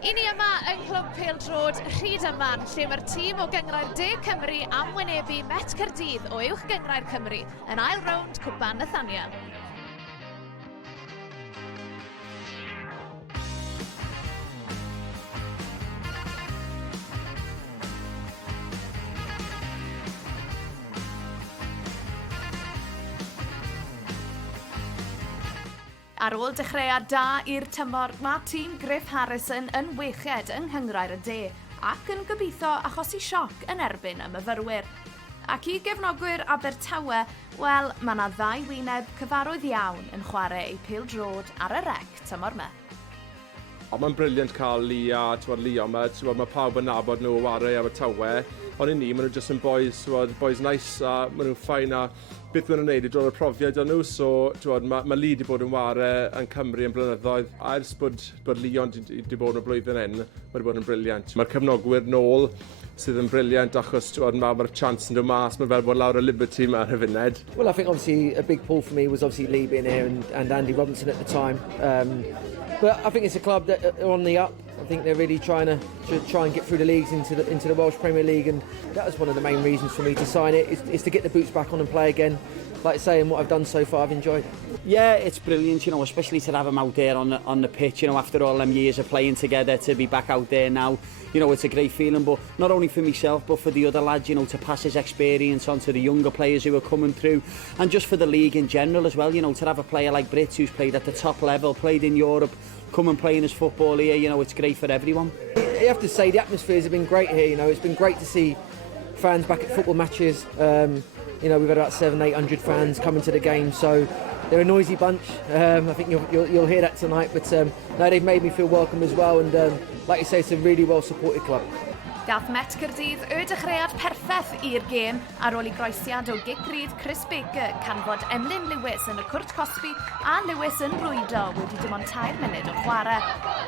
I ni yma yng Clwb Pêl-drod Rhydaman, lle mae'r tîm o gyngrair De Cymru am wynebu Met Caerdydd o uwch gyngrair Cymru yn ail rownd Cwpan Nathaniel. Ar ôl dechreuad da i'r tymor, mae tîm Griff Harrison yn weched yng Nghyngrair y De ac yn gobeithio achosi sioc yn erbyn y myfyrwyr. Ac i gefnogwyr Abertawe, wel, mae yna ddau wyneb cyfarwydd iawn yn chwarae eu pêl-drod ar y rec tymor yma. Mae'n briliant cael Lee a Leo yma, mae pawb yn nabod nhw wario Abertawe, ond i ni, maen nhw jyst yn boys nice a maen nhw'n ffain a beth maen nhw'n gwneud i droi'r profiad o'n nhw, so mae Lee wedi bod yn wario yn Cymru yn blynyddoedd. A ers bod Leo wedi bod yn y blwyddyn hyn, mae wedi bod yn briliant. Mae'r cefnogwyr nôl sydd yn briliant achos mae'r chance yn dod mas, mae fel bod lawr y Liberty yma ar y funud. Well, I think obviously a big pull for me was obviously Lee being here and Andy Robinson at the time. But I think it's a club that are on the up. I think they're really trying to get through the leagues into the Welsh Premier League, and that was one of the main reasons for me to sign it, is to get the boots back on and play again. Like I say, and what I've done so far, I've enjoyed it. Yeah, it's brilliant, you know, especially to have them out there on the pitch, you know, after all them years of playing together, to be back out there now. You know, it's a great feeling, but not only for myself, but for the other lads, you know, to pass his experience on to the younger players who are coming through, and just for the league in general as well, you know, to have a player like Britts who's played at the top level, played in Europe, come and playing his football here, you know, it's great for everyone. You have to say the atmospheres have been great here, you know, it's been great to see fans back at football matches. You know, we've had about 700-800 fans coming to the game, so they're a noisy bunch. I think you'll hear that tonight, but no, they've made me feel welcome as well, and like you say, it's a really well supported club. Gath Met Caerdydd y dechreuad perffaith i'r gêm ar ôl I groesiad o gigrydd Chris Baker canfod Emlyn Lewis yn y cwrt Cosby a Lewis yn rwydo wedi dim ond 2 munud o chwarae.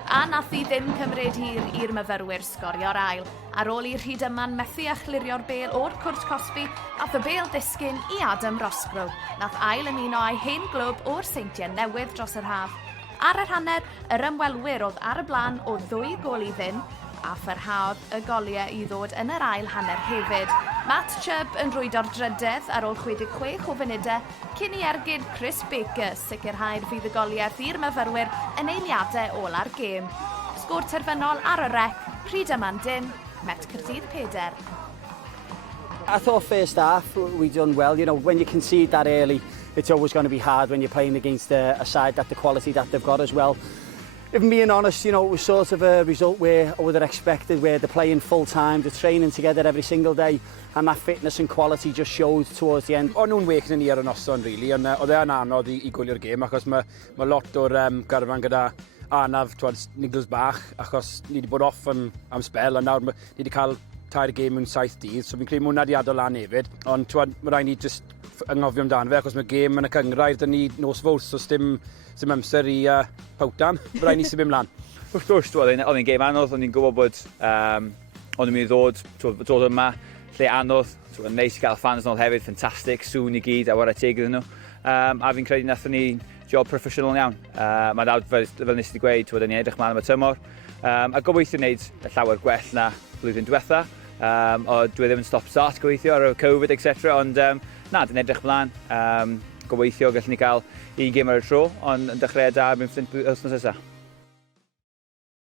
A nath I ddim cymryd hir i'r myfyrwyr sgorio'r ail. Ar ôl I Rhydaman methu a chlirio'r bêl o'r cwrt Cosby, nath y bêl disgyn I Adam Rosgrow. Nath ail ymuno â'i hen glwb o'r seintiau newydd dros yr haf. Ar yr hanner, yr ymwelwyr oedd ar y blaen o 2 gol I 0, a pharhaodd y goliau I ddod yn yr ail hanner hefyd. Matt Chubb yn rwydo'r drydedd ar ôl 66 o funudau cyn I ergyd Chris Baker sicrhau'r fydd y goliaeth i'r myfyrwyr yn eiliadau ola'r gêm. Sgôr terfynol ar y rec, Rhydaman 0, Met Caerdydd 4. I thought first half we done well, you know, when you concede that early, it's always going to be hard when you're playing against a side that the quality that they've got as well. If I'm being honest, you know, it was sort of a result where I would have expected, where they're playing full time, they're training together every single day, and that fitness and quality just showed towards the end. O'n nhw'n wech na ni ar y noson, really, ond oedd e'n anodd I gwylio'r gêm, achos mae lot o'r garfan gyda anaf, nigls bach, achos ni wedi bod off am spel, a nawr ni wedi cael 2 gêm mewn 7 dydd, so fi'n credu mwynhau di adael lan hefyd, ond mae rhaid ni just yngofio amdano fe, achos mae gêm yn y cyngrair, dyn ni nos fws, so dim amser I pawtan, mae rhaid ni symud mlaen. Wrth gwrs, oedd hi'n gêm anodd, ond ni'n gwybod bod ond ni'n mynd I ddod yma, lle anodd, yn neis I gael fans nôl hefyd, ffantastig, sŵn I gyd, a wara teg iddyn nhw. A fi'n credu nathon ni job proffesiynol iawn. Mae dawd fel nes I wedi gweud, ni'n edrych mlaen am y tymor, a gobeithio wneud y llawer gwell na blwyddyn diwetha. Dwi ddim yn stop-start gobeithio ar y Covid, etc. Ond na, dyn edrych mlaen. Gobeithio gallwn ni gael 1 gêm ar y tro, ond yn dechrau da, by'n fflint wythnos nesaf.